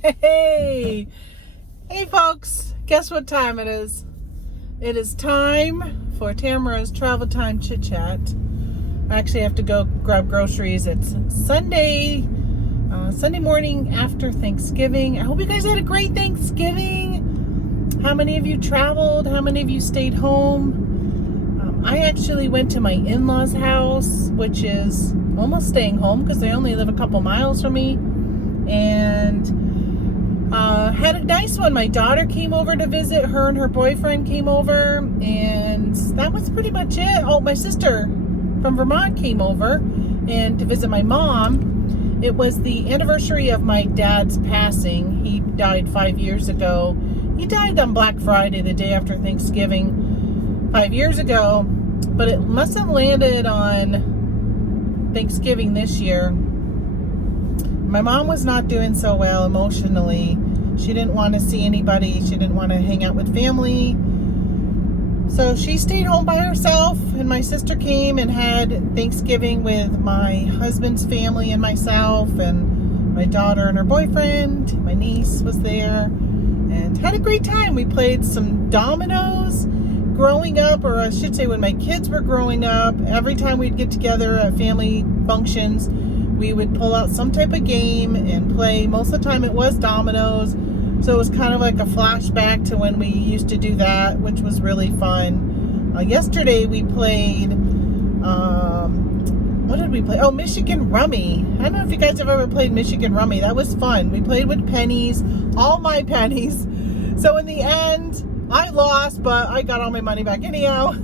Hey, hey folks, guess what time it is? It is time for Tamara's Travel Time Chit Chat. I actually have to go grab groceries. It's Sunday morning after Thanksgiving. I hope you guys had a great Thanksgiving. How many of you traveled? How many of you stayed home? I actually went to my in-laws' house, which is almost staying home because they only live a couple miles from me. And had a nice one. My daughter came over to visit. Her and her boyfriend came over, and that was pretty much it. Oh, my sister from Vermont came over and to visit my mom. It was the anniversary of my dad's passing. He died 5 years ago. He died on Black Friday, the day after Thanksgiving, 5 years ago, but it must have landed on Thanksgiving this year. My mom was not doing so well emotionally. She didn't want to see anybody. She didn't want to hang out with family. So she stayed home by herself, and my sister came and had Thanksgiving with my husband's family and myself, and my daughter and her boyfriend. My niece was there and had a great time. We played some dominoes. Growing up, or I should say when my kids were growing up, every time we'd get together at family functions, we would pull out some type of game and play. Most of the time it was dominoes. So it was kind of like a flashback to when we used to do that, which was really fun. Yesterday we played, what did we play? Oh, Michigan Rummy. I don't know if you guys have ever played Michigan Rummy. That was fun. We played with pennies, all my pennies. So in the end, I lost, but I got all my money back anyhow.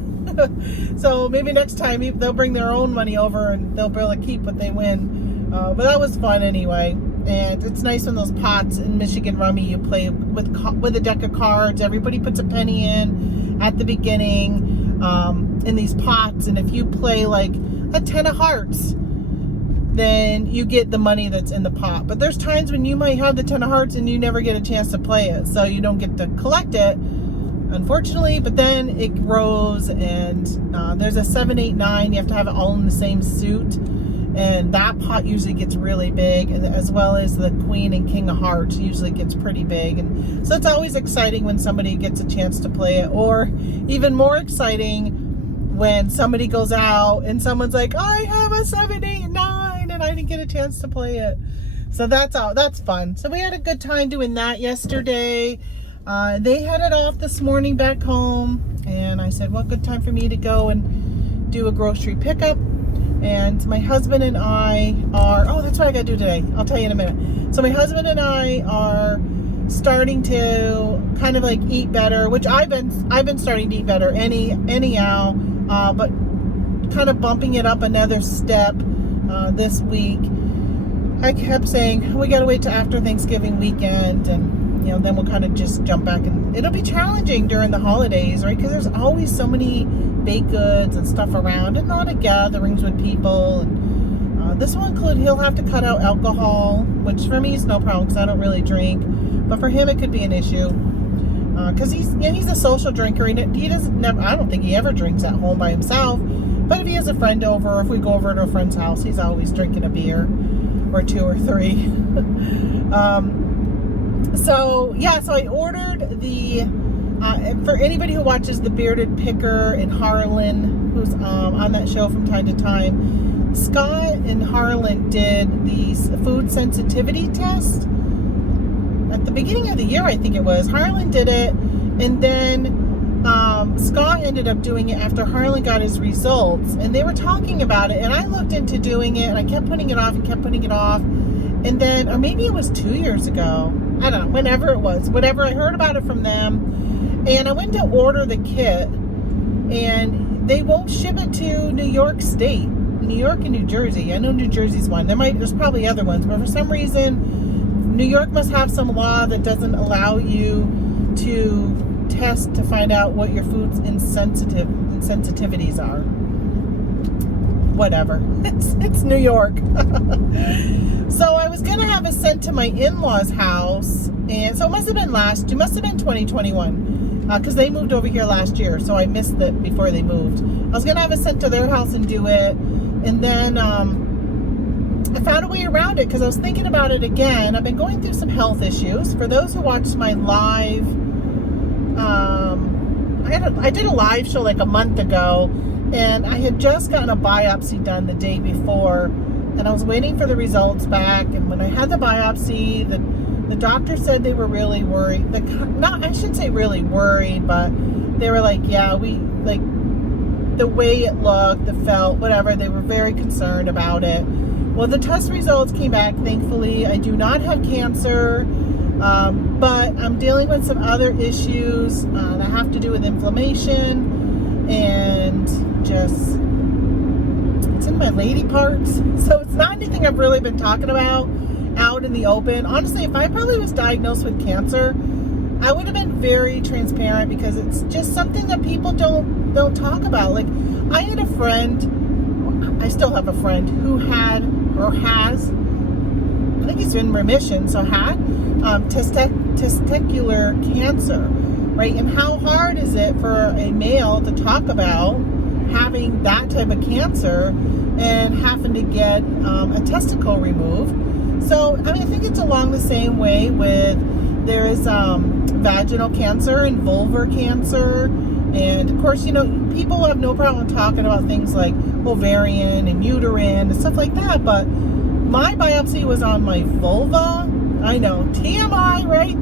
So maybe next time they'll bring their own money over and they'll be able to keep what they win. But that was fun anyway. And it's nice when those pots in Michigan Rummy, you play with a deck of cards. Everybody puts a penny in at the beginning in these pots. And if you play like a 10 of hearts, then you get the money that's in the pot. But there's times when you might have the 10 of hearts and you never get a chance to play it. So you don't get to collect it, unfortunately. But then it grows, and there's a 7, 8, 9. You have to have it all in the same suit. And that pot usually gets really big, and as well as the Queen and King of Hearts usually gets pretty big. And so it's always exciting when somebody gets a chance to play it, or even more exciting when somebody goes out and someone's like, I have a 7, 8, 9, and I didn't get a chance to play it. So that's fun. So we had a good time doing that yesterday. They headed off this morning back home, and I said, well, good time for me to go and do a grocery pickup. And my husband and I are, oh, that's what I gotta do today. I'll tell you in a minute. So my husband and I are starting to kind of like eat better, which I've been starting to eat better anyhow, but kind of bumping it up another step this week. I kept saying we gotta wait till after Thanksgiving weekend, and then we'll kind of just jump back, and it'll be challenging during the holidays, right? Because there's always so many baked goods and stuff around, and a lot of gatherings with people. And this will include, he'll have to cut out alcohol, which for me is no problem because I don't really drink, but for him it could be an issue because he's a social drinker. He doesn't I don't think he ever drinks at home by himself, but if he has a friend over, or if we go over to a friend's house, he's always drinking a beer or 2 or 3. So I ordered the for anybody who watches The Bearded Picker in Harlan, who's on that show from time to time, Scott and Harlan did the food sensitivity test at the beginning of the year, I think it was. Harlan did it, and then Scott ended up doing it after Harlan got his results, and they were talking about it, and I looked into doing it, and I kept putting it off and kept putting it off, and then, or maybe it was 2 years ago, I don't know, whenever it was, whatever, I heard about it from them, and I went to order the kit, and they won't ship it to New York State, New York and New Jersey. I know New Jersey's one. There's probably other ones, but for some reason, New York must have some law that doesn't allow you to test to find out what your food's insensitivities are. Whatever. It's New York. So I was gonna have it sent to my in-laws' house, and so it must have been 2021, because they moved over here last year, so I missed it before they moved. I was gonna have it sent to their house and do it, and then I found a way around it because I was thinking about it again. I've been going through some health issues. For those who watched my live, I did a live show like a month ago, and I had just gotten a biopsy done the day before, and I was waiting for the results back. And when I had the biopsy, the doctor said they were really worried. I shouldn't say really worried, but they were like, yeah, the way it looked, the felt, whatever, they were very concerned about it. Well, the test results came back, thankfully. I do not have cancer, but I'm dealing with some other issues that have to do with inflammation and just, it's in my lady parts. So it's not anything I've really been talking about out in the open. Honestly, if I probably was diagnosed with cancer, I would have been very transparent because it's just something that people don't talk about. Like, I had a friend, I still have a friend who had or has, I think he's in remission, so had testicular cancer, right? And how hard is it for a male to talk about having that type of cancer and having to get a testicle removed? So, I mean, I think it's along the same way with, there is vaginal cancer and vulvar cancer. And of course, people have no problem talking about things like ovarian and uterine and stuff like that. But my biopsy was on my vulva. I know, TMI, right?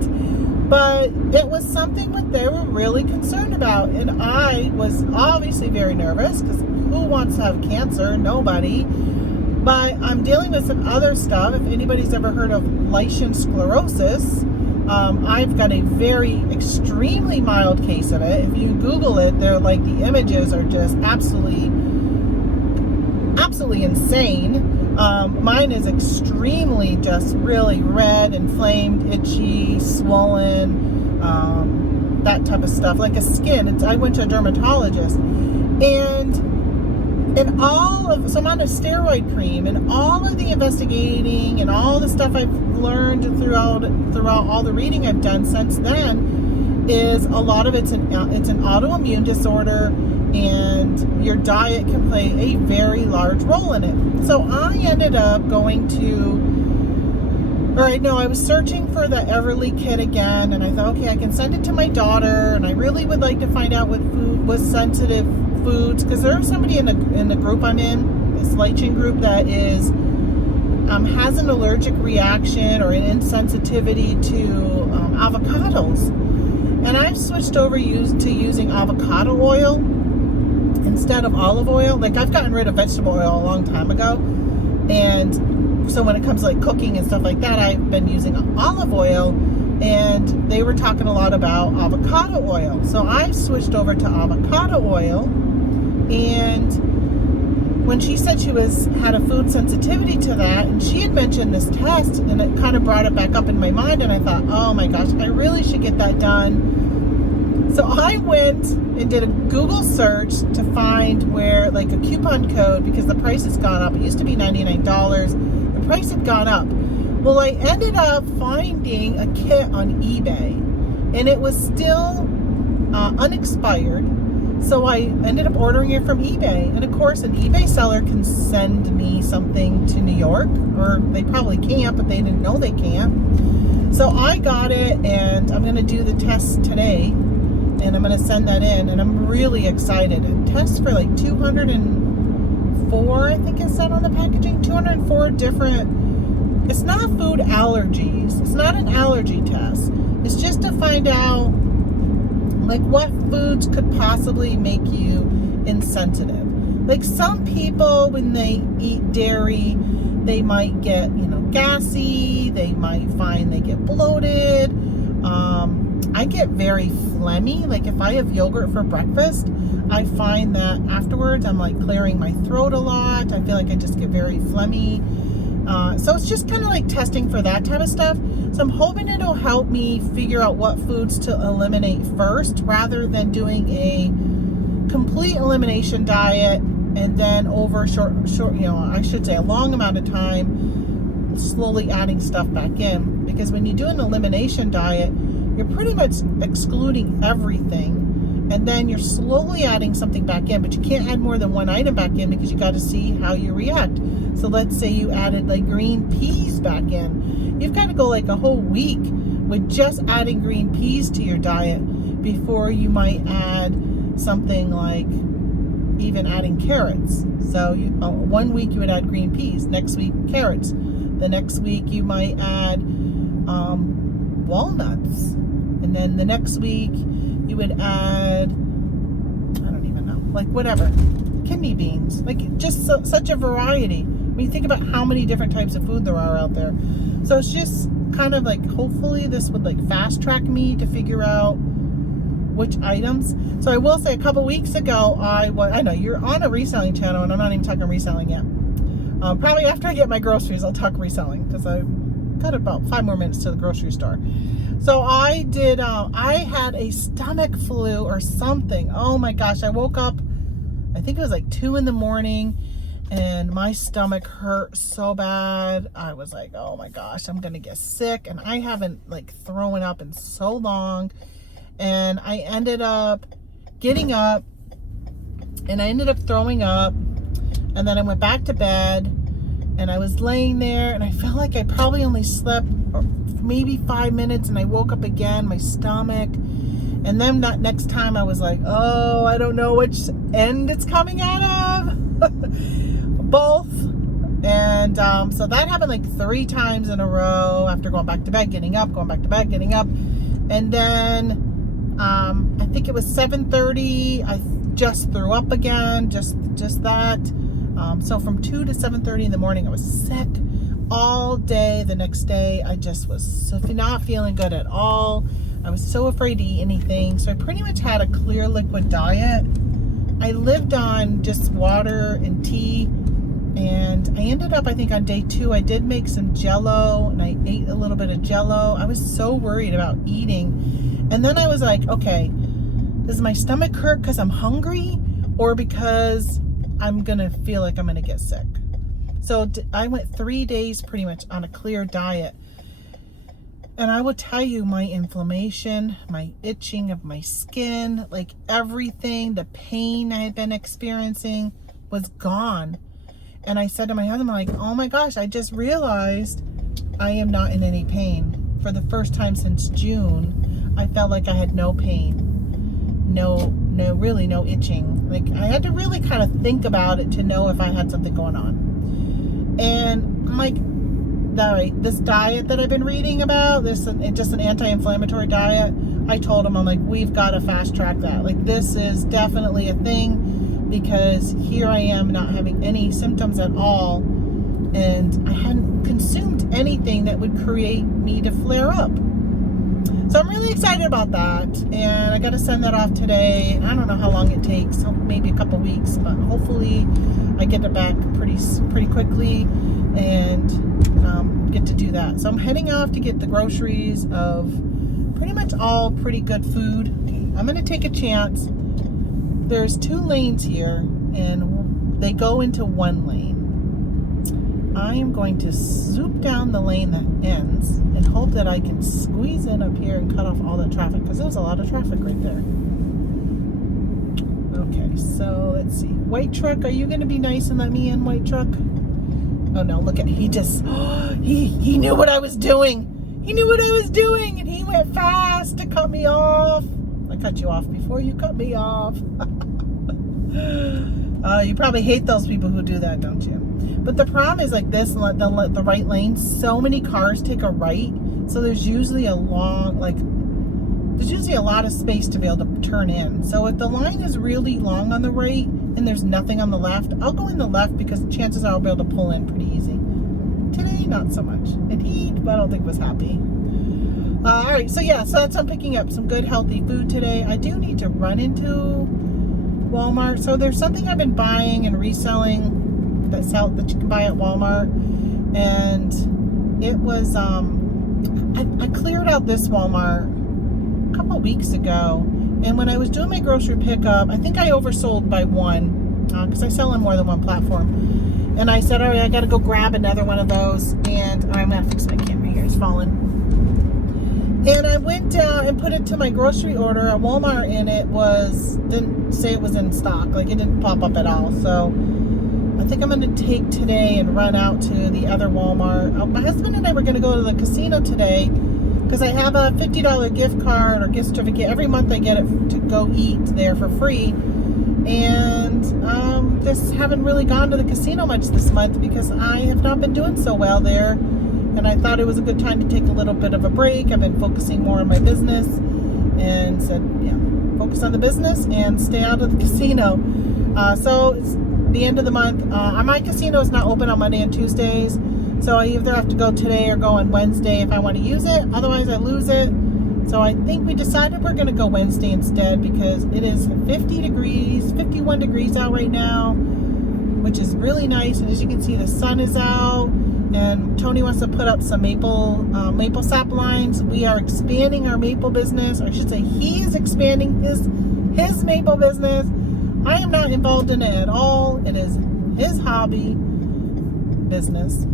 But it was something that they were really concerned about. And I was obviously very nervous because who wants to have cancer? Nobody. But I'm dealing with some other stuff. If anybody's ever heard of Lichen sclerosis, I've got a very extremely mild case of it. If you Google it, they're like, the images are just absolutely insane. Mine is extremely just really red, inflamed, itchy, swollen, that type of stuff, like a skin. I went to a dermatologist, and so I'm on a steroid cream, and all of the investigating and all the stuff I've learned throughout all the reading I've done since then is a lot of it's an autoimmune disorder, and your diet can play a very large role in it. So I ended up I was searching for the Everly kit again, and I thought, okay, I can send it to my daughter, and I really would like to find out what food was sensitive foods, because there's somebody in the group I'm in, this Lichen group, that is has an allergic reaction or an insensitivity to avocados, and I've switched over to using avocado oil instead of olive oil. Like, I've gotten rid of vegetable oil a long time ago, and so when it comes to like cooking and stuff like that, I've been using olive oil, and they were talking a lot about avocado oil, so I switched over to avocado oil. And when she said she had a food sensitivity to that, and she had mentioned this test, and it kind of brought it back up in my mind, and I thought, oh my gosh, I really should get that done. So I went and did a Google search to find where, like, a coupon code, because the price has gone up. It used to be $99. The price had gone up. Well, I ended up finding a kit on eBay, and it was still unexpired. So I ended up ordering it from eBay. And of course, an eBay seller can send me something to New York, or they probably can't, but they didn't know they can't. So I got it, and I'm going to do the test today, and I'm going to send that in, and I'm really excited. It tests for like 204, I think it said on the packaging, 204 different, it's not food allergies. It's not an allergy test. It's just to find out, like, what foods could possibly make you insensitive. Like, some people, when they eat dairy, they might get, gassy. They might find they get bloated. I get very phlegmy. Like, if I have yogurt for breakfast, I find that afterwards I'm like clearing my throat a lot. I feel like I just get very phlegmy. So it's just kind of like testing for that type of stuff. So I'm hoping it'll help me figure out what foods to eliminate first, rather than doing a complete elimination diet and then over a long amount of time, slowly adding stuff back in. Because when you do an elimination diet, you're pretty much excluding everything, and then you're slowly adding something back in, but you can't add more than one item back in because you got to see how you react. So let's say you added like green peas back in. You've got to go like a whole week with just adding green peas to your diet before you might add something like even adding carrots. So 1 week you would add green peas, next week carrots, the next week you might add walnuts, and then the next week you would add, I don't even know, like whatever, kidney beans, like just such a variety. When you think about how many different types of food there are out there. So it's just kind of like, hopefully this would like fast track me to figure out which items. So I will say a couple weeks ago, I know you're on a reselling channel and I'm not even talking reselling yet. Probably after I get my groceries, I'll talk reselling because I've got about 5 more minutes to the grocery store. So I did, I had a stomach flu or something. Oh my gosh, I woke up, I think it was like 2 in the morning, and my stomach hurt so bad. I was like, oh my gosh, I'm gonna get sick. And I haven't like thrown up in so long. And I ended up getting up and I ended up throwing up. And then I went back to bed and I was laying there and I felt like I probably only slept maybe 5 minutes, and I woke up again, my stomach. And then that next time I was like, oh, I don't know which end it's coming out of. Both. And so that happened like 3 times in a row after going back to bed, getting up, going back to bed, getting up. And then I think it was 7:30, I just threw up again, just that. So from 2 to 7:30 in the morning, I was sick all day. The next day, I just was not feeling good at all. I was so afraid to eat anything. So I pretty much had a clear liquid diet. I lived on just water and tea. And I ended up, I think on day 2, I did make some Jell-O, and I ate a little bit of Jell-O. I was so worried about eating. And then I was like, okay, does my stomach hurt because I'm hungry or because I'm going to feel like I'm going to get sick? So I went 3 days pretty much on a clear diet. And I will tell you, my inflammation, my itching of my skin, like everything, the pain I had been experiencing was gone. And I said to my husband, like, oh my gosh, I just realized I am not in any pain. For the first time since June, I felt like I had no pain. Really no itching. Like, I had to really kind of think about it to know if I had something going on. And I'm like, all right, this diet that I've been reading about, just an anti-inflammatory diet, I told him, I'm like, we've got to fast track that. Like, this is definitely a thing, because here I am not having any symptoms at all, and I hadn't consumed anything that would create me to flare up. So I'm really excited about that, and I got to send that off today. I don't know how long it takes, maybe a couple weeks, but hopefully I get it back pretty quickly and get to do that. So I'm heading off to get the groceries of pretty much all pretty good food. I'm going to take a chance. There's 2 lanes here, and they go into 1 lane. I am going to zoop down the lane that ends and hope that I can squeeze in up here and cut off all the traffic, because there's a lot of traffic right there. Okay, so let's see. White truck, are you going to be nice and let me in, white truck? Oh no, look at, he just, he knew what I was doing. He knew what I was doing, and he went fast to cut me off. I cut you off before you cut me off. You probably hate those people who do that, don't you? But the problem is, like this, the right lane, so many cars take a right, so there's usually a lot of space to be able to turn in. So if the line is really long on the right and there's nothing on the left, I'll go in the left, because chances are I'll be able to pull in pretty easy. Today, not so much. And he, I don't think, was happy. All right, so yeah, so that's, I'm picking up some good healthy food today. I do need to run into Walmart. So there's something I've been buying and reselling that you can buy at Walmart, and it was I cleared out this Walmart a couple weeks ago, and when I was doing my grocery pickup, I think I oversold by 1, because I sell on more than 1 platform, and I said, all right, I got to go grab another one of those, and I'm gonna fix my camera here, it's falling. And I went and put it to my grocery order at Walmart, and didn't say it was in stock. Like, it didn't pop up at all. So I think I'm going to take today and run out to the other Walmart. My husband and I were going to go to the casino today because I have a $50 gift card or gift certificate. Every month I get it to go eat there for free. And just haven't really gone to the casino much this month because I have not been doing so well there. And I thought it was a good time to take a little bit of a break. I've been focusing more on my business and said, yeah, focus on the business and stay out of the casino. So it's the end of the month. My casino is not open on Monday and Tuesdays. So I either have to go today or go on Wednesday if I want to use it. Otherwise, I lose it. So I think we decided we're going to go Wednesday instead because it is 51 degrees out right now, which is really nice. And as you can see, the sun is out. And Tony wants to put up some maple sap lines. We are expanding our maple business. Or I should say he is expanding his maple business. I am not involved in it at all. It is his hobby business.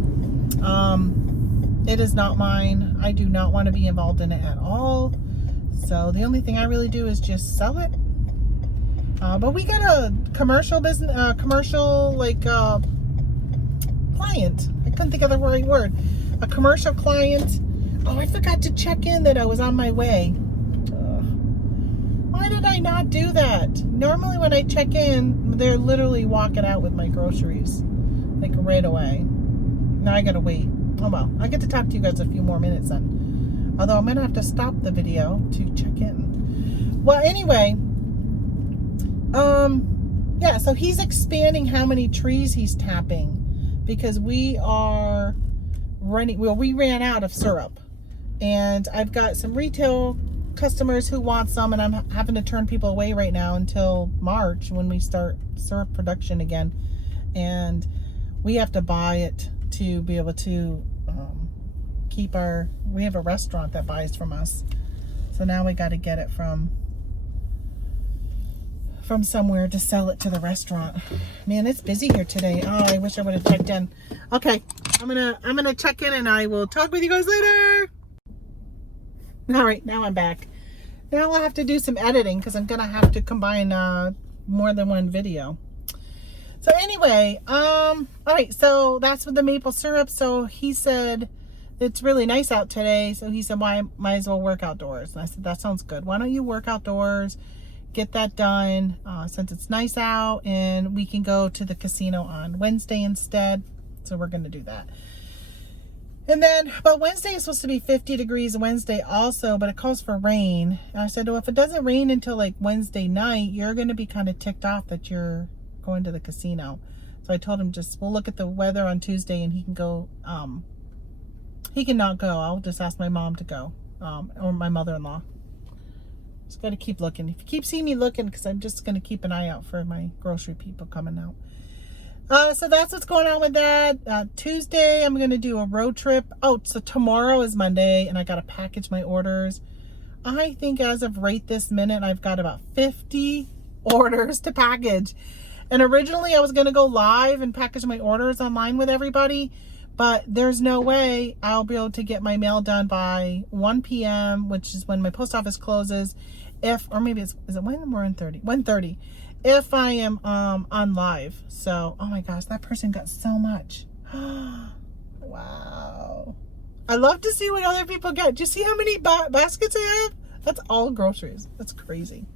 It is not mine. I do not want to be involved in it at all. So the only thing I really do is just sell it. But we got a commercial business, client. I couldn't think of the right word. A commercial client. Oh, I forgot to check in that I was on my way. Why did I not do that? Normally when I check in, they're literally walking out with my groceries. Like right away. Now I gotta wait. Oh well, I get to talk to you guys a few more minutes then. Although I'm gonna have to stop the video to check in. Well, anyway, yeah, so he's expanding how many trees he's tapping because we ran out of syrup. And I've got some retail customers who want some, and I'm having to turn people away right now until March when we start syrup production again. And we have to buy it to be able to we have a restaurant that buys from us. So now we got to get it from somewhere to sell it to the restaurant. Man, it's busy here today. Oh, I wish I would have checked in. Okay, I'm gonna check in and I will talk with you guys later. All right, now I'm back. Now I'll have to do some editing because I'm gonna have to combine more than one video. So anyway, all right, so that's with the maple syrup. So he said it's really nice out today. So he said, why might as well work outdoors? And I said, that sounds good. Why don't you work outdoors, get that done since it's nice out, and we can go to the casino on Wednesday instead. So we're going to do that. And then, but Wednesday is supposed to be 50 degrees Wednesday also, but it calls for rain. And I said, well, if it doesn't rain until like Wednesday night, you're going to be kind of ticked off that you're going to the casino. So I told him we'll look at the weather on Tuesday and he can go, he cannot go. I'll just ask my mom to go, or my mother-in-law. Just got to keep looking. If you keep seeing me looking, because I'm just going to keep an eye out for my grocery people coming out. So that's what's going on with that. Tuesday, I'm going to do a road trip. Oh, so tomorrow is Monday, and I got to package my orders. I think as of right this minute, I've got about 50 orders to package. And originally, I was going to go live and package my orders online with everybody. But there's no way I'll be able to get my mail done by 1 p.m., which is when my post office closes. Or maybe is it when? 1:30. 1:30. If I am on live. So, oh my gosh, that person got so much. Wow. I love to see what other people get. Do you see how many baskets I have? That's all groceries. That's crazy.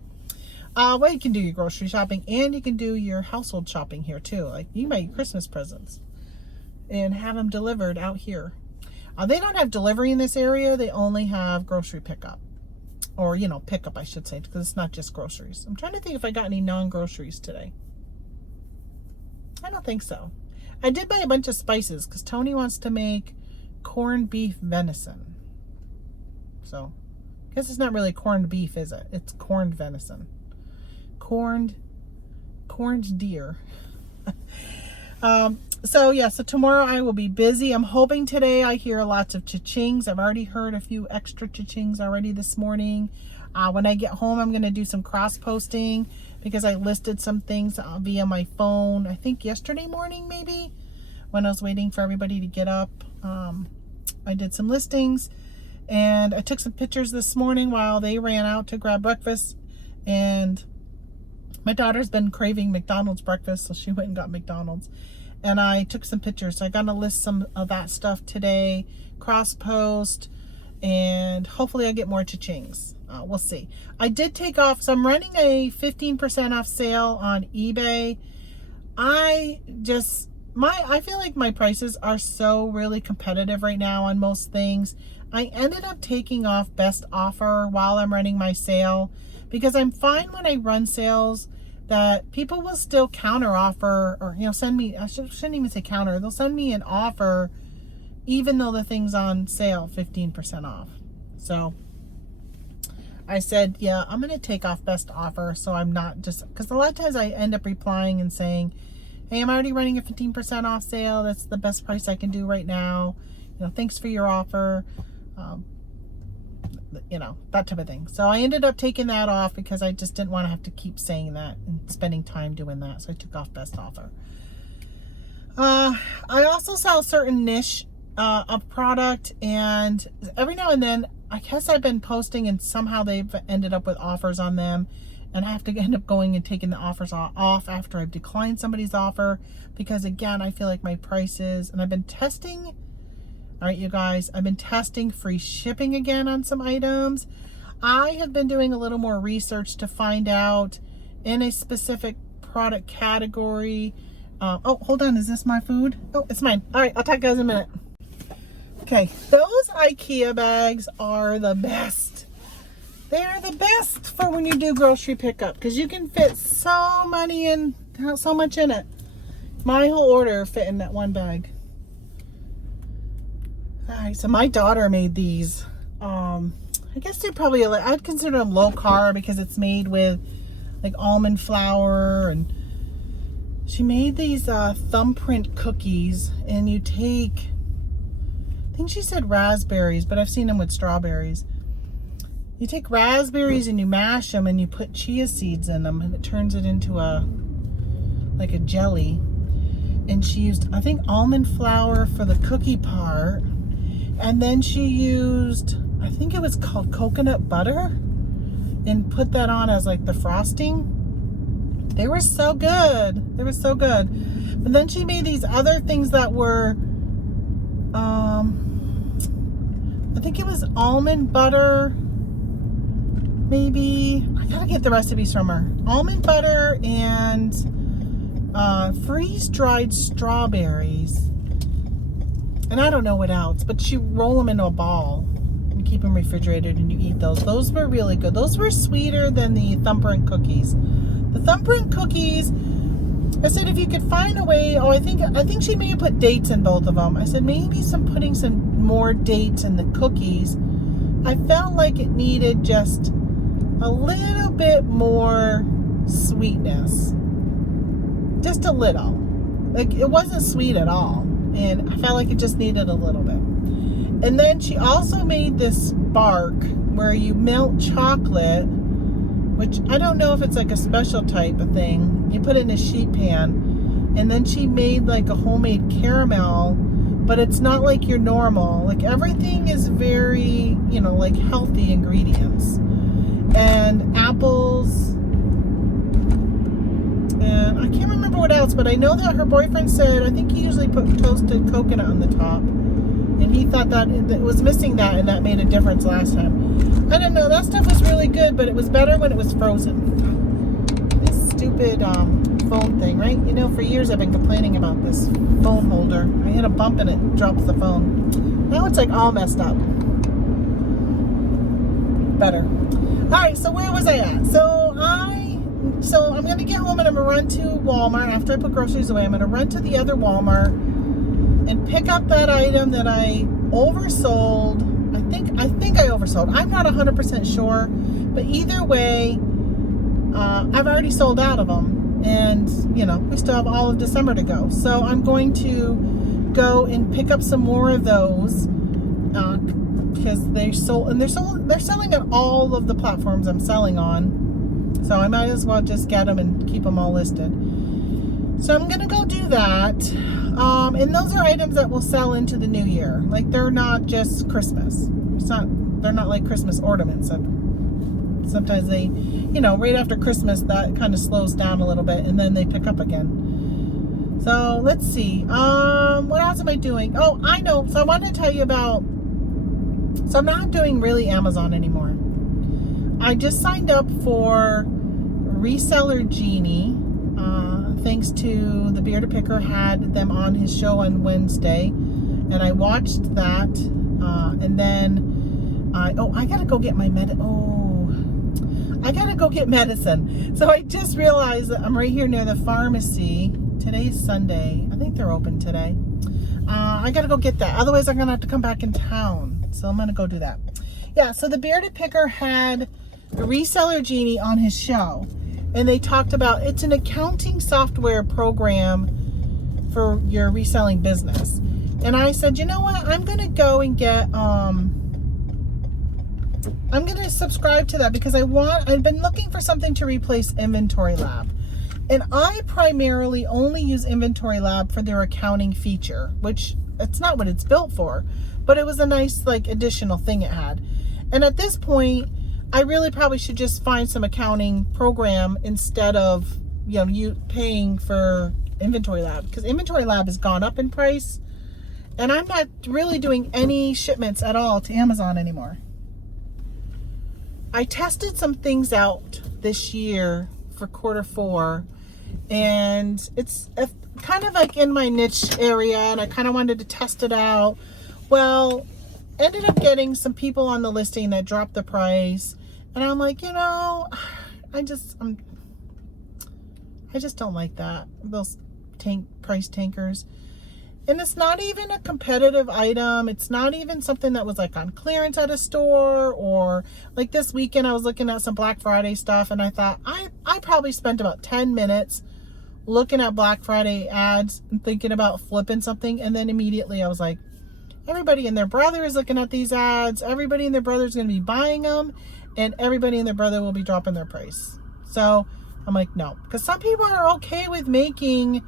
Well, you can do your grocery shopping and you can do your household shopping here too. Like you can buy your Christmas presents and have them delivered out here. They don't have delivery in this area. They only have grocery pickup. Or, pickup, I should say, because it's not just groceries. I'm trying to think if I got any non-groceries today. I don't think so. I did buy a bunch of spices because Tony wants to make corned beef venison. So, I guess it's not really corned beef, is it? It's corned venison. Corned deer. So tomorrow I will be busy. I'm hoping today I hear lots of cha-chings. I've already heard a few extra cha-chings already this morning. When I get home, I'm going to do some cross-posting because I listed some things via my phone, I think yesterday morning maybe, when I was waiting for everybody to get up. I did some listings. And I took some pictures this morning while they ran out to grab breakfast. And my daughter's been craving McDonald's breakfast, so she went and got McDonald's. And I took some pictures. So I got to list some of that stuff today, cross post, and hopefully I get more cha-chings. We'll see. I did take off, so I'm running a 15% off sale on eBay. I feel like my prices are so really competitive right now on most things. I ended up taking off best offer while I'm running my sale because I'm fine when I run sales that people will still counter offer or, send me, I shouldn't even say counter. They'll send me an offer even though the thing's on sale 15% off. So I said, yeah, I'm going to take off best offer. So I'm not just, because a lot of times I end up replying and saying, hey, I'm already running a 15% off sale. That's the best price I can do right now. Thanks for your offer. That type of thing. So I ended up taking that off because I just didn't want to have to keep saying that and spending time doing that. So I took off best offer. I also sell certain niche of product, and every now and then, I guess I've been posting and somehow they've ended up with offers on them. And I have to end up going and taking the offers off after I've declined somebody's offer. Because again, I feel like my prices, and I've been testing. All right, you guys, I've been testing free shipping again on some items. I have been doing a little more research to find out in a specific product category. Oh, hold on. Is this my food? Oh, it's mine. All right, I'll talk to you guys in a minute. Okay, those IKEA bags are the best. They're the best for when you do grocery pickup because you can fit so much in it. My whole order fit in that one bag. All right, so my daughter made these. I guess they're probably, I'd consider them low carb because it's made with like almond flour, and she made these thumbprint cookies, and you take, I think she said raspberries, but I've seen them with strawberries. You take raspberries and you mash them and you put chia seeds in them, and it turns it into like a jelly. And she used, I think, almond flour for the cookie part. And then she used, I think it was called coconut butter, and put that on as like the frosting. They were so good. They were so good. But then she made these other things that were, I think it was almond butter. Maybe, I gotta get the recipes from her. Almond butter and freeze-dried strawberries. And I don't know what else, but you roll them into a ball and keep them refrigerated and you eat those. Those were really good. Those were sweeter than the thumbprint cookies. The thumbprint cookies, I said if you could find a way, I think she may have put dates in both of them. I said maybe putting some more dates in the cookies. I felt like it needed just a little bit more sweetness. Just a little. Like, it wasn't sweet at all. And I felt like it just needed a little bit. And then she also made this bark where you melt chocolate, which I don't know if it's like a special type of thing. You put it in a sheet pan. And then she made like a homemade caramel, but it's not like your normal. Like, everything is very, like healthy ingredients. And apples. And I can't remember what else, but I know that her boyfriend said, I think he usually put toasted coconut on the top. And he thought that it was missing that, and that made a difference last time. I don't know, that stuff was really good, but it was better when it was frozen. This stupid phone thing, right? For years I've been complaining about this phone holder. I hit a bump and it drops the phone. Now it's like all messed up. Better. Alright, so where was I at? So I'm going to get home and I'm going to run to Walmart. After I put groceries away, I'm going to run to the other Walmart and pick up that item that I oversold. I think I oversold. I'm not 100% sure. But either way, I've already sold out of them. And, we still have all of December to go. So I'm going to go and pick up some more of those. Because they're selling at all of the platforms I'm selling on. So I might as well just get them and keep them all listed. So I'm going to go do that. And those are items that will sell into the new year. Like, they're not just Christmas. they're not like Christmas ornaments. Sometimes they, right after Christmas, that kind of slows down a little bit and then they pick up again. So let's see. What else am I doing? Oh, I know. So I wanted to tell you about, so I'm not doing really Amazon anymore. I just signed up for Reseller Genie. Thanks to the Bearded Picker had them on his show on Wednesday. And I watched that. And then, I gotta go get my I gotta go get medicine. So I just realized that I'm right here near the pharmacy. Today's Sunday. I think they're open today. I gotta go get that. Otherwise, I'm gonna have to come back in town. So I'm gonna go do that. Yeah, so the Bearded Picker had the Reseller Genie on his show. And they talked about, it's an accounting software program for your reselling business. And I said, you know what? I'm going to go and get, I'm going to subscribe to that because I've been looking for something to replace Inventory Lab. And I primarily only use Inventory Lab for their accounting feature, which it's not what it's built for, but it was a nice additional thing it had. And at this point, I really probably should just find some accounting program instead of, you paying for Inventory Lab, because Inventory Lab has gone up in price and I'm not really doing any shipments at all to Amazon anymore. I tested some things out this year for Q4 and it's kind of like in my niche area and I kind of wanted to test it out. Well, ended up getting some people on the listing that dropped the price, and I'm like, I just don't like that, those price tankers. And it's not even a competitive item. It's not even something that was on clearance at a store, or like this weekend I was looking at some Black Friday stuff and I thought I probably spent about 10 minutes looking at Black Friday ads and thinking about flipping something, and then immediately I was like, everybody and their brother is looking at these ads. Everybody and their brother is going to be buying them, and everybody and their brother will be dropping their price. So I'm like, no, because some people are okay with making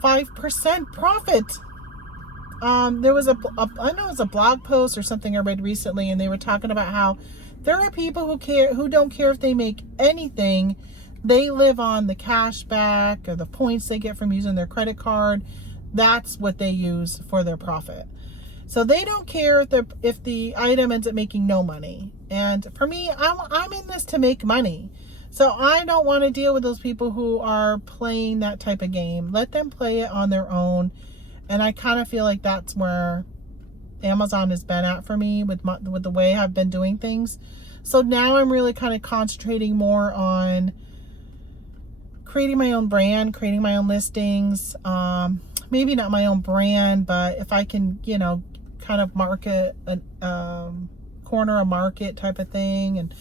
5% profit. There was I know it was a blog post or something I read recently, and they were talking about how there are people who don't care if they make anything. They live on the cash back or the points they get from using their credit card. That's what they use for their profit. So they don't care if the item ends up making no money. And for me, I'm in this to make money. So I don't want to deal with those people who are playing that type of game. Let them play it on their own. And I kind of feel like that's where Amazon has been at for me with the way I've been doing things. So now I'm really kind of concentrating more on creating my own brand, creating my own listings. Maybe not my own brand, but if I can, kind of market a corner a market type of thing.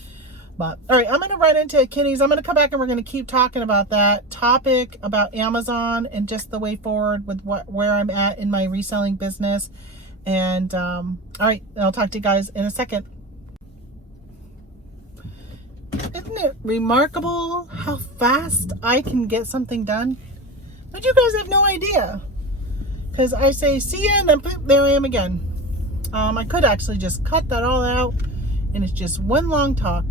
But all right, I'm going to run into Kitty's. I'm going to come back and we're going to keep talking about that topic about Amazon and just the way forward with where I'm at in my reselling business. And all right, I'll talk to you guys in a second. Isn't it remarkable how fast I can get something done? But you guys have no idea. Because I say, see ya, and then there I am again. I could actually just cut that all out, and it's just one long talk.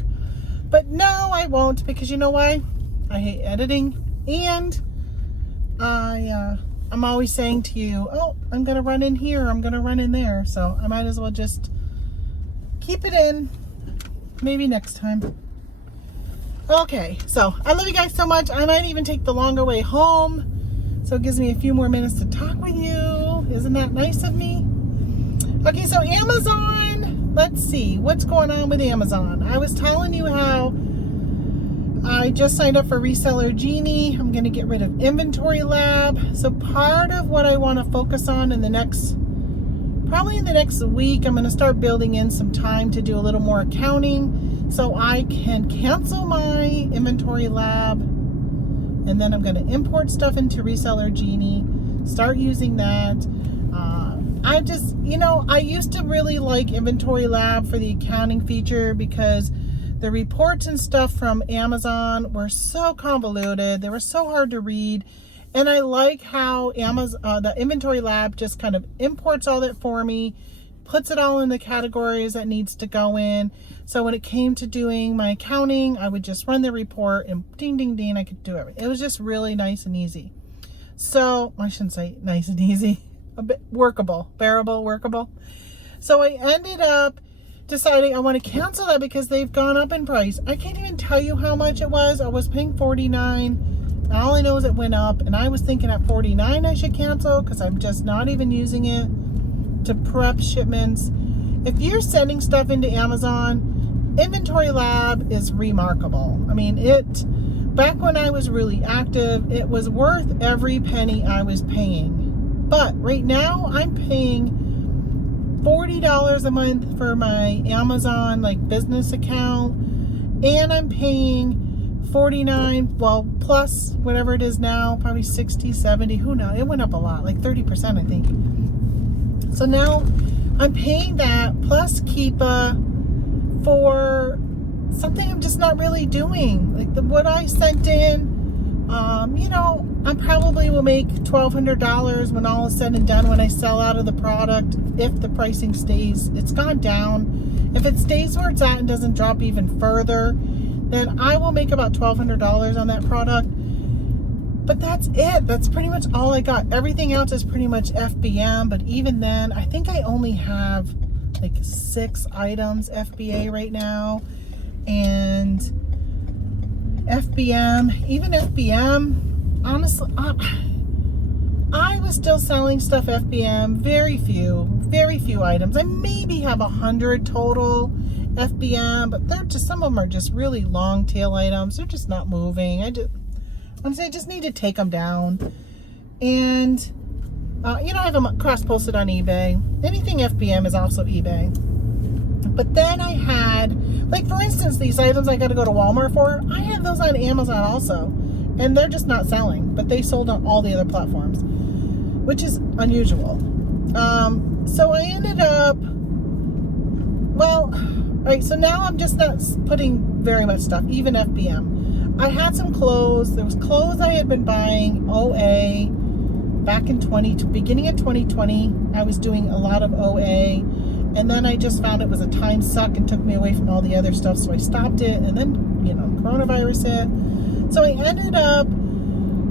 But no, I won't, because you know why? I hate editing, and I'm always saying to you, oh, I'm going to run in here, I'm going to run in there. So I might as well just keep it in. Maybe next time. Okay, so I love you guys so much. I might even take the longer way home, so it gives me a few more minutes to talk with you. Isn't that nice of me? Okay, so Amazon, let's see. What's going on with Amazon? I was telling you how I just signed up for Reseller Genie. I'm going to get rid of Inventory Lab. So part of what I want to focus on probably in the next week, I'm going to start building in some time to do a little more accounting so I can cancel my Inventory Lab. And then I'm going to import stuff into Reseller Genie, start using that. I used to really like Inventory Lab for the accounting feature because the reports and stuff from Amazon were so convoluted. They were so hard to read. And I like how the Inventory Lab just kind of imports all that for me, puts it all in the categories that needs to go in. So when it came to doing my accounting, I would just run the report and ding, ding, ding, I could do everything. It was just really nice and easy. So I shouldn't say nice and easy, a bit workable, bearable, workable. So I ended up deciding I want to cancel that because they've gone up in price. I can't even tell you how much it was. I was paying $49. All I know is it went up, and I was thinking at $49 I should cancel because I'm just not even using it to prep shipments. If you're sending stuff into Amazon, Inventory Lab is remarkable. I mean, back when I was really active, it was worth every penny I was paying. But right now I'm paying $40 a month for my Amazon business account, and I'm paying $49, well, plus whatever it is now, probably $60, $70, who knows? It went up a lot, like 30%, I think. So now I'm paying that plus Keepa for something I'm just not really doing. What I sent in, I probably will make $1,200 when all is said and done when I sell out of the product, if the pricing stays. It's gone down. If it stays where it's at and doesn't drop even further, then I will make about $1,200 on that product. But that's it. That's pretty much all I got. Everything else is pretty much FBM, but even then, I think I only have 6 items FBA right now. And even FBM, honestly, I was still selling stuff FBM, very few items. I maybe have 100 total FBM, but some of them are just really long tail items. They're just not moving. I just need to take them down. And I have them cross-posted on eBay. Anything FBM is also eBay. But then I had, for instance, these items I got to go to Walmart for, I have those on Amazon also. And they're just not selling, but they sold on all the other platforms, which is unusual. So I ended up, so now I'm just not putting very much stuff, even FBM. I had some clothes. There was clothes I had been buying OA back in beginning of 2020. I was doing a lot of OA, and then I just found it was a time suck and took me away from all the other stuff, so I stopped it. And then coronavirus hit, so I ended up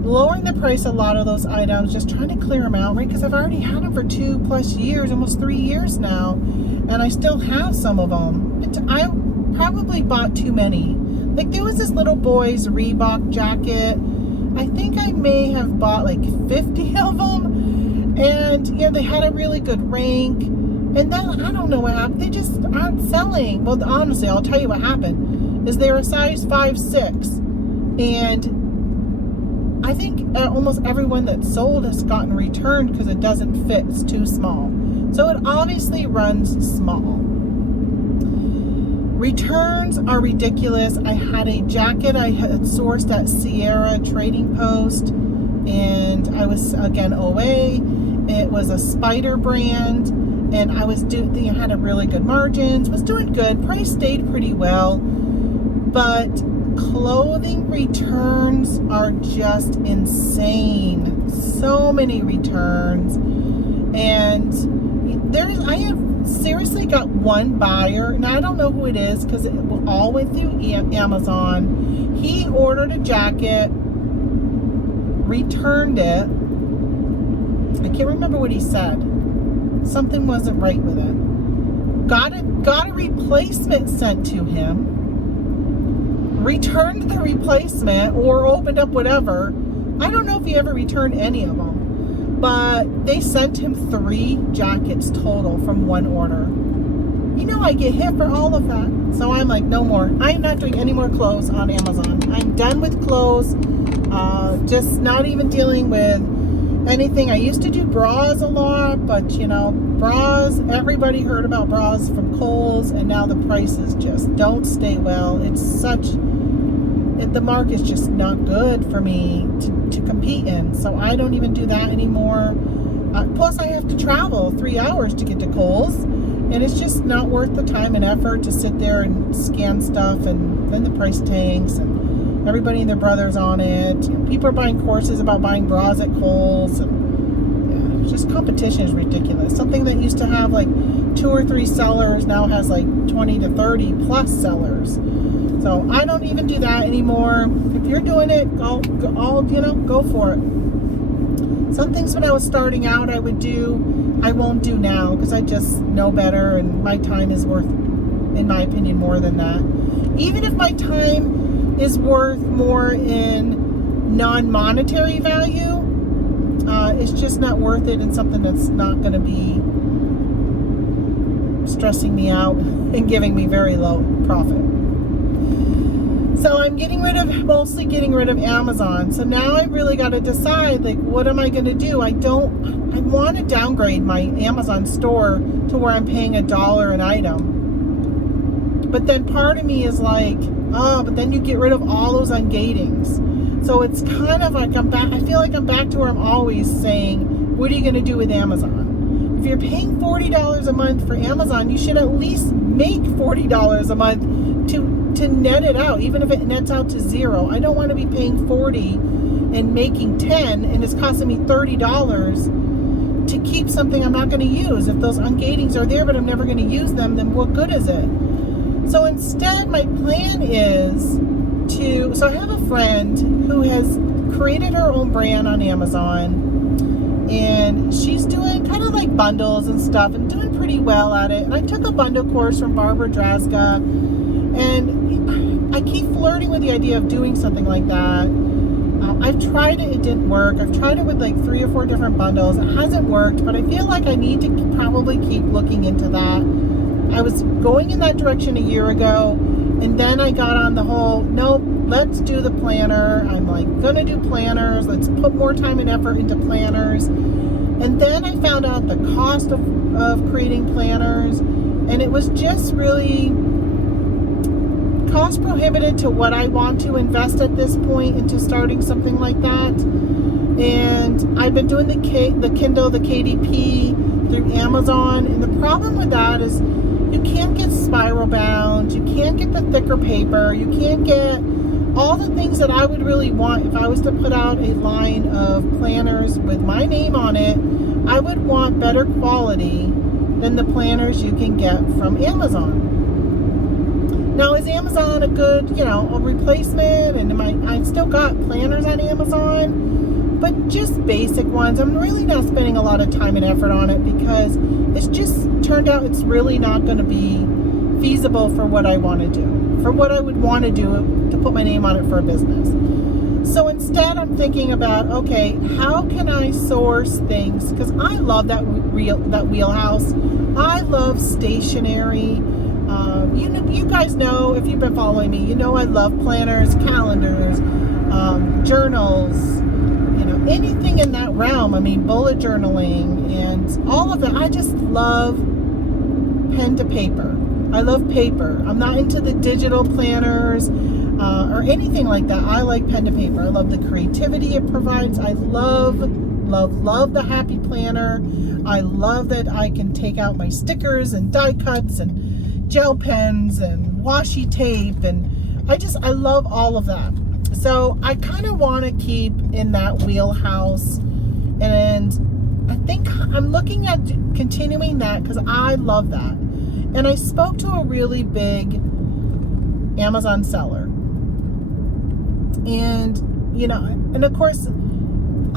lowering the price of a lot of those items, just trying to clear them out, right? Because I've already had them for 2+ years, almost 3 years now, and I still have some of them. I probably bought too many. There was this little boy's Reebok jacket. I think I may have bought 50 of them, and they had a really good rank. And then I don't know what happened. They just aren't selling. Well, honestly, I'll tell you what happened. Is they're a size 5'6", and I think almost everyone that sold has gotten returned because it doesn't fit. It's too small. So it obviously runs small. Returns are ridiculous. I had a jacket I had sourced at Sierra Trading Post, and I was, again, OA. It was a Spider brand, and I had a really good margins, was doing good. Price stayed pretty well, but clothing returns are just insane. So many returns, and I have seriously got one buyer, and I don't know who it is because it all went through Amazon. He ordered a jacket, returned it. I can't remember what he said. Something wasn't right with it. Got a replacement sent to him. Returned the replacement or opened up whatever. I don't know if he ever returned any of them. But they sent him 3 jackets total from one order. I get hit for all of that. So I'm like, no more. I'm not doing any more clothes on Amazon. I'm done with clothes. Just not even dealing with anything. I used to do bras a lot, but bras, everybody heard about bras from Kohl's, and now the prices just don't stay well. The market's just not good for me to compete in, so I don't even do that anymore. Plus I have to travel 3 hours to get to Kohl's, and it's just not worth the time and effort to sit there and scan stuff, and then the price tanks, and everybody and their brother's on it. People are buying courses about buying bras at Kohl's, and just competition is ridiculous. Something that used to have like 2 or 3 sellers now has like 20 to 30 plus sellers. So I don't even do that anymore. If you're doing it, go for it. Some things when I was starting out I would do, I won't do now because I just know better, and my time is worth, in my opinion, more than that. Even if my time is worth more in non-monetary value, it's just not worth it in something that's not going to be stressing me out and giving me very low profit. So I'm mostly getting rid of Amazon. So now I really got to decide, like, what am I going to do? I want to downgrade my Amazon store to where I'm paying $1 an item. But then part of me is like, oh, but then you get rid of all those ungatings. So it's kind of like I feel like I'm back to where I'm always saying, what are you going to do with Amazon? If you're paying $40 a month for Amazon, you should at least make $40 a month to net it out, even if it nets out to zero. I don't want to be paying $40 and making $10, and it's costing me $30 to keep something I'm not going to use. If those ungatings are there but I'm never going to use them, then what good is it? So instead, my plan is so I have a friend who has created her own brand on Amazon, and she's doing kind of like bundles and stuff and doing pretty well at it. And I took a bundle course from Barbara Draska, and I keep flirting with the idea of doing something like that. I've tried it didn't work. I've tried it with like 3 or 4 different bundles. It hasn't worked, but I feel like I need to probably keep looking into that. I was going in that direction a year ago, and then I got on the whole, nope, let's do the planner. I'm like, gonna do planners. Let's put more time and effort into planners. And then I found out the cost of creating planners, and it was just really cost prohibitive to what I want to invest at this point into starting something like that. And I've been doing the Kindle, the KDP through Amazon, and the problem with that is you can't get spiral bound, you can't get the thicker paper, you can't get all the things that I would really want. If I was to put out a line of planners with my name on it, I would want better quality than the planners you can get from Amazon. Now, is Amazon a good, a replacement? And I still got planners on Amazon, but just basic ones. I'm really not spending a lot of time and effort on it because it's just turned out it's really not going to be feasible for what I want to do, for what I would want to do to put my name on it for a business. So instead, I'm thinking about, okay, how can I source things? Because I love that wheelhouse. I love stationery. You guys know, if you've been following me, I love planners, calendars, journals, anything in that realm. I mean, bullet journaling and all of that. I just love pen to paper. I love paper. I'm not into the digital planners or anything like that. I like pen to paper. I love the creativity it provides. I love the Happy Planner. I love that I can take out my stickers and die cuts and gel pens and washi tape, and I love all of that. So I kind of want to keep in that wheelhouse, and I think I'm looking at continuing that because I love that. And I spoke to a really big Amazon seller, and and of course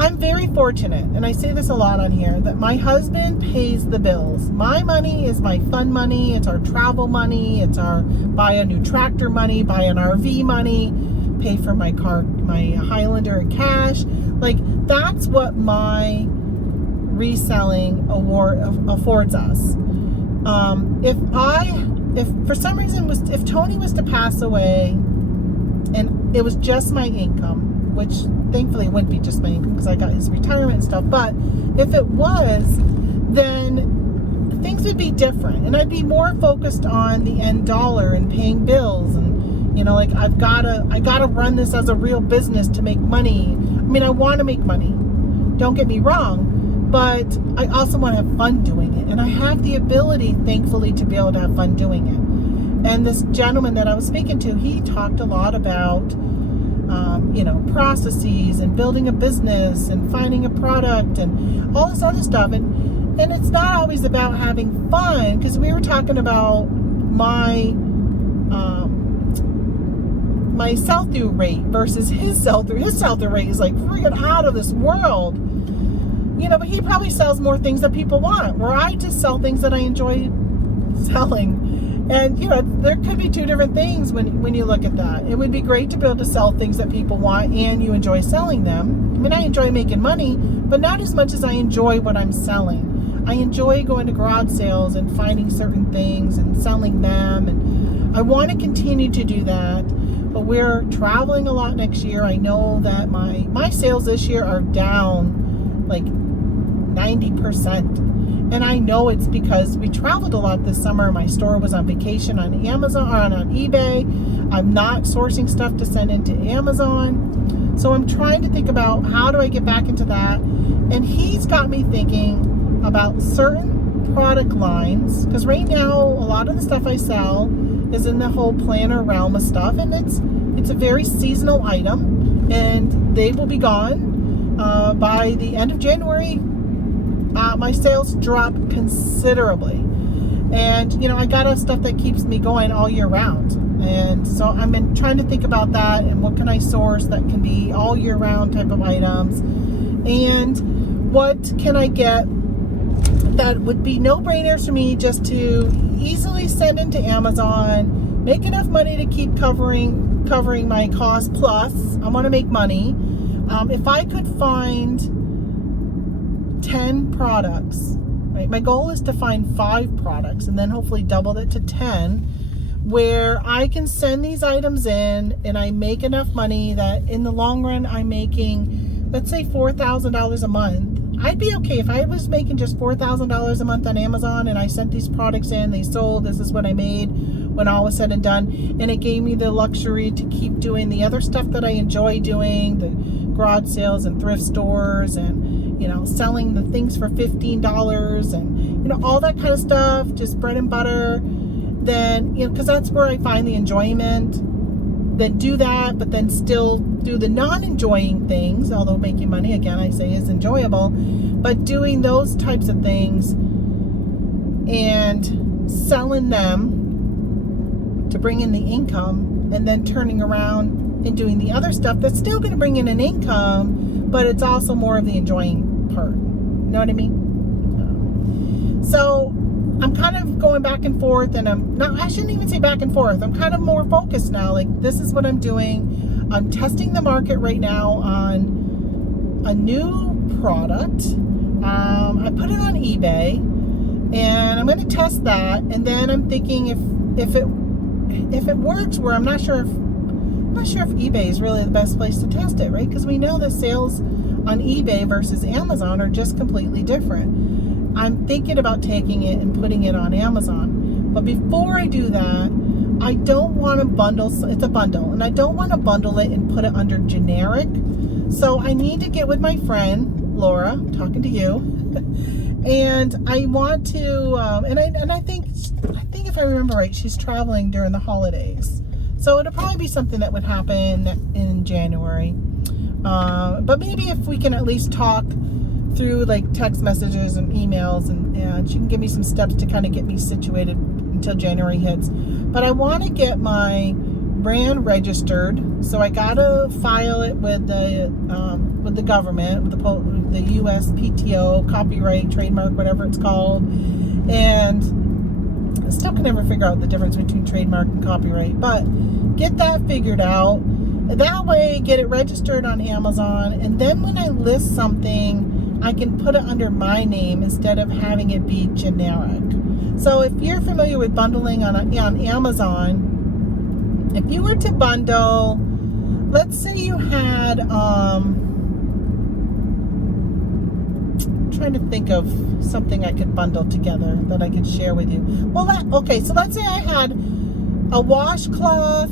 I'm very fortunate, and I say this a lot on here, that my husband pays the bills. My money is my fun money. It's our travel money. It's our buy a new tractor money, buy an RV money, pay for my car, my Highlander in cash. Like, that's what my reselling award affords us. If for some reason if Tony was to pass away and it was just my income, which thankfully it wouldn't be just my income because I got his retirement and stuff, but if it was, then things would be different, and I'd be more focused on the end dollar and paying bills, and like I gotta run this as a real business to make money. I mean, I want to make money, don't get me wrong, but I also want to have fun doing it, and I have the ability, thankfully, to be able to have fun doing it. And this gentleman that I was speaking to, he talked a lot about processes and building a business and finding a product and all this other stuff. And it's not always about having fun, because we were talking about my my sell-through rate versus his sell-through. His sell-through rate is like freaking out of this world. But he probably sells more things that people want, where I just sell things that I enjoy selling. And, there could be two different things when you look at that. It would be great to be able to sell things that people want and you enjoy selling them. I mean, I enjoy making money, but not as much as I enjoy what I'm selling. I enjoy going to garage sales and finding certain things and selling them. And I want to continue to do that. But we're traveling a lot next year. I know that my sales this year are down like 90%. And I know it's because we traveled a lot this summer. My store was on vacation on Amazon or on eBay. I'm not sourcing stuff to send into Amazon. So I'm trying to think about how do I get back into that. And he's got me thinking about certain product lines. Because right now, a lot of the stuff I sell is in the whole planner realm of stuff. And it's a very seasonal item. And they will be gone by the end of January. My sales drop considerably, and I got stuff that keeps me going all year round, and so I've been trying to think about that and what can I source that can be all year round type of items, and what can I get that would be no-brainers for me just to easily send into Amazon, make enough money to keep covering my costs, plus I want to make money. If I could find 10 products, right? My goal is to find 5 products and then hopefully double that to 10, where I can send these items in and I make enough money that in the long run I'm making, let's say $4,000 a month. I'd be okay if I was making just $4,000 a month on Amazon and I sent these products in, they sold, this is what I made when all was said and done, and it gave me the luxury to keep doing the other stuff that I enjoy doing, the garage sales and thrift stores and selling the things for $15 and all that kind of stuff, just bread and butter. Then because that's where I find the enjoyment. Then do that, but then still do the non-enjoying things, although making money, again, I say is enjoyable, but doing those types of things and selling them to bring in the income, and then turning around and doing the other stuff that's still going to bring in an income, but it's also more of the enjoying part. You know what I mean? So I'm kind of going back and forth, and I shouldn't even say back and forth. I'm kind of more focused now. Like, this is what I'm doing. I'm testing the market right now on a new product. I put it on eBay, and I'm going to test that. And then I'm thinking if it works, where I'm not sure if eBay is really the best place to test it, right? Because we know the sales on eBay versus Amazon are just completely different. I'm thinking about taking it and putting it on Amazon. But before I do that, I don't want to bundle. It's a bundle, and I don't want to bundle it and put it under generic. So I need to get with my friend Laura, I'm talking to you, and I want to. And I think if I remember right, she's traveling during the holidays. So it'll probably be something that would happen in January. But maybe if we can at least talk through like text messages and emails, and she can give me some steps to kind of get me situated until January hits. But I want to get my brand registered, so I gotta file it with the government, with the USPTO, copyright, trademark, whatever it's called, and I still can never figure out the difference between trademark and copyright, but get that figured out. That way, get it registered on Amazon, and then when I list something, I can put it under my name instead of having it be generic. So if you're familiar with bundling on Amazon, if you were to bundle, let's say you had, trying to think of something I could bundle together that I could share with you. Well, okay, so let's say I had a washcloth,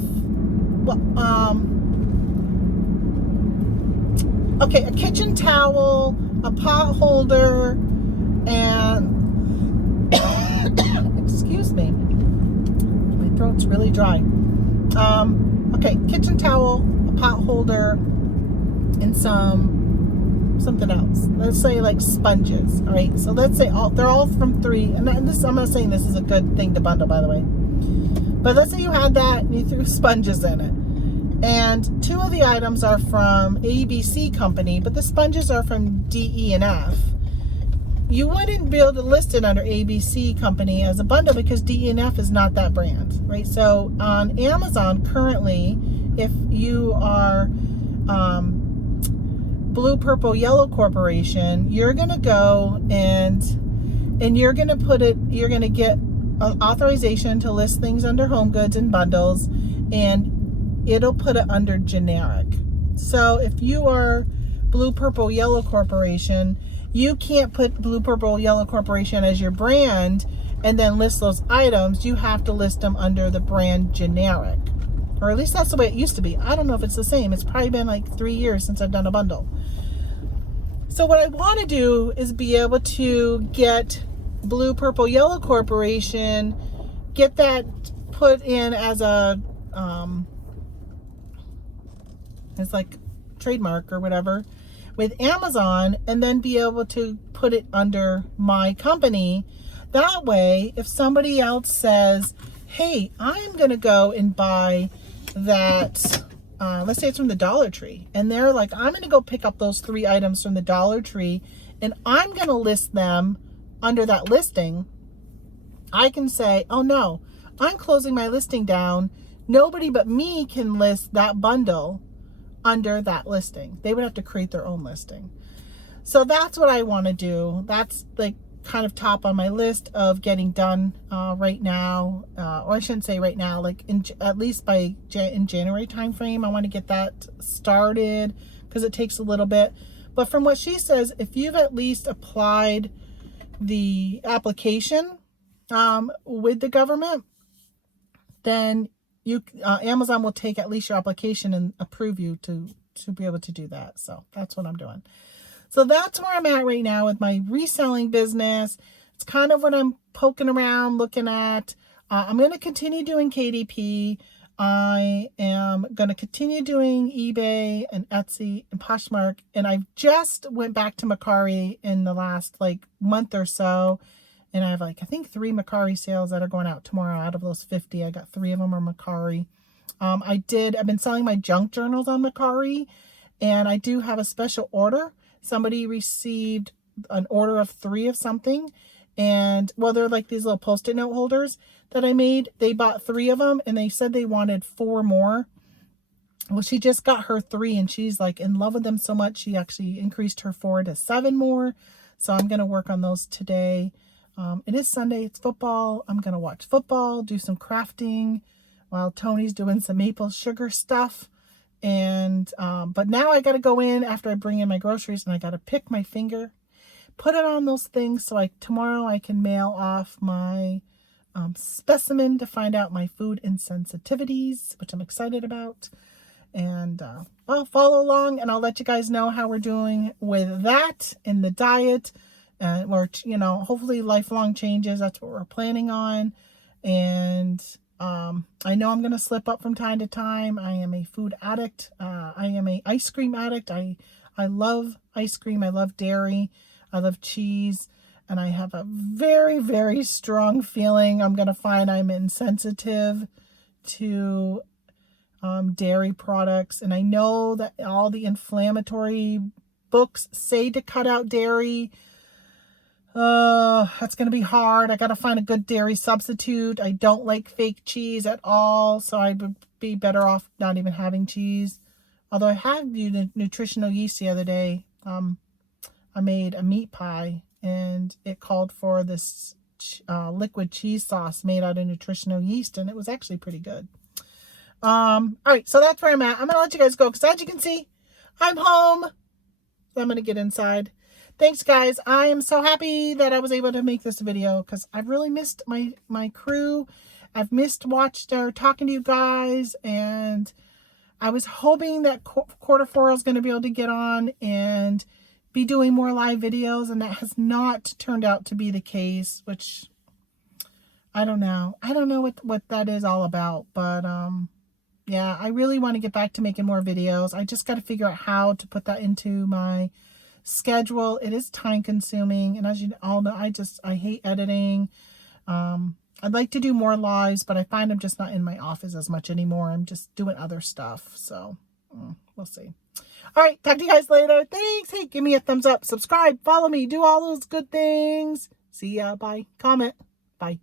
a kitchen towel, a pot holder, and excuse me, my throat's really dry. Kitchen towel, a pot holder, and something else. Let's say like sponges. All right. So let's say they're all from 3. And I'm not saying this is a good thing to bundle, by the way. But let's say you had that and you threw sponges in it. And 2 of the items are from ABC company, but the sponges are from D, E, and F. You wouldn't be able to list it under ABC company as a bundle because D, E, and F is not that brand, right? So on Amazon currently, if you are Blue, Purple, Yellow Corporation, you're going to go and you're going to get authorization to list things under home goods and bundles, and it'll put it under generic. So if you are Blue, Purple, Yellow Corporation, you can't put Blue, Purple, Yellow Corporation as your brand and then list those items. You have to list them under the brand generic. Or at least that's the way it used to be. I don't know if it's the same. It's probably been like 3 years since I've done a bundle. So what I want to do is be able to get Blue, Purple, Yellow Corporation, get that put in as a it's like trademark or whatever with Amazon, and then be able to put it under my company. That way, if somebody else says, hey, I'm going to go and buy that, let's say it's from the Dollar Tree, and they're like, I'm going to go pick up those 3 items from the Dollar Tree, and I'm going to list them under that listing, I can say, oh no, I'm closing my listing down. Nobody but me can list that bundle under that listing. They would have to create their own listing. So that's what I want to do. That's like kind of top on my list of getting done right now, or I shouldn't say right now, like at least by in January timeframe. I want to get that started because it takes a little bit. But from what she says, if you've at least applied the application with the government, then Amazon will take at least your application and approve you to be able to do that. So that's what I'm doing. So that's where I'm at right now with my reselling business. It's kind of what I'm poking around, looking at. I'm going to continue doing KDP. I am going to continue doing eBay and Etsy and Poshmark. And I just went back to Mercari in the last like month or so. And I have like, I think 3 Mercari sales that are going out tomorrow. Out of those 50, I got 3 of them are Mercari. I've been selling my junk journals on Mercari, and I do have a special order. Somebody received an order of 3 of something, and well, they're like these little Post-it note holders that I made. They bought 3 of them, and they said they wanted 4 more. Well, she just got her 3, and she's like in love with them so much, she actually increased her 4 to 7 more. So I'm going to work on those today. It is Sunday. It's football. I'm going to watch football, do some crafting while Tony's doing some maple sugar stuff. And, but now I got to go in after I bring in my groceries, and I got to pick my finger, put it on those things. So tomorrow I can mail off my, specimen to find out my food insensitivities, which I'm excited about. And, well, follow along and I'll let you guys know how we're doing with that in the diet. Or, hopefully lifelong changes. That's what we're planning on. And I know I'm going to slip up from time to time. I am a food addict. I am a ice cream addict. I love ice cream. I love dairy. I love cheese. And I have a very, very strong feeling I'm going to find I'm insensitive to dairy products. And I know that all the inflammatory books say to cut out dairy. That's going to be hard. I got to find a good dairy substitute. I don't like fake cheese at all, so I would be better off not even having cheese. Although I had nutritional yeast the other day. I made a meat pie, and it called for this liquid cheese sauce made out of nutritional yeast, and it was actually pretty good. All right, so that's where I'm at. I'm going to let you guys go because as you can see, I'm home. So I'm going to get inside. Thanks, guys. I am so happy that I was able to make this video because I've really missed my crew. I've missed talking to you guys, and I was hoping that quarter 4 I was going to be able to get on and be doing more live videos, and that has not turned out to be the case, which I don't know. I don't know what that is all about, but Yeah, I really want to get back to making more videos. I just got to figure out how to put that into my schedule. It is time consuming. And as you all know, I hate editing. I'd like to do more lives, but I find I'm just not in my office as much anymore. I'm just doing other stuff. So we'll see. All right. Talk to you guys later. Thanks. Hey, give me a thumbs up, subscribe, follow me, do all those good things. See ya. Bye. Comment. Bye.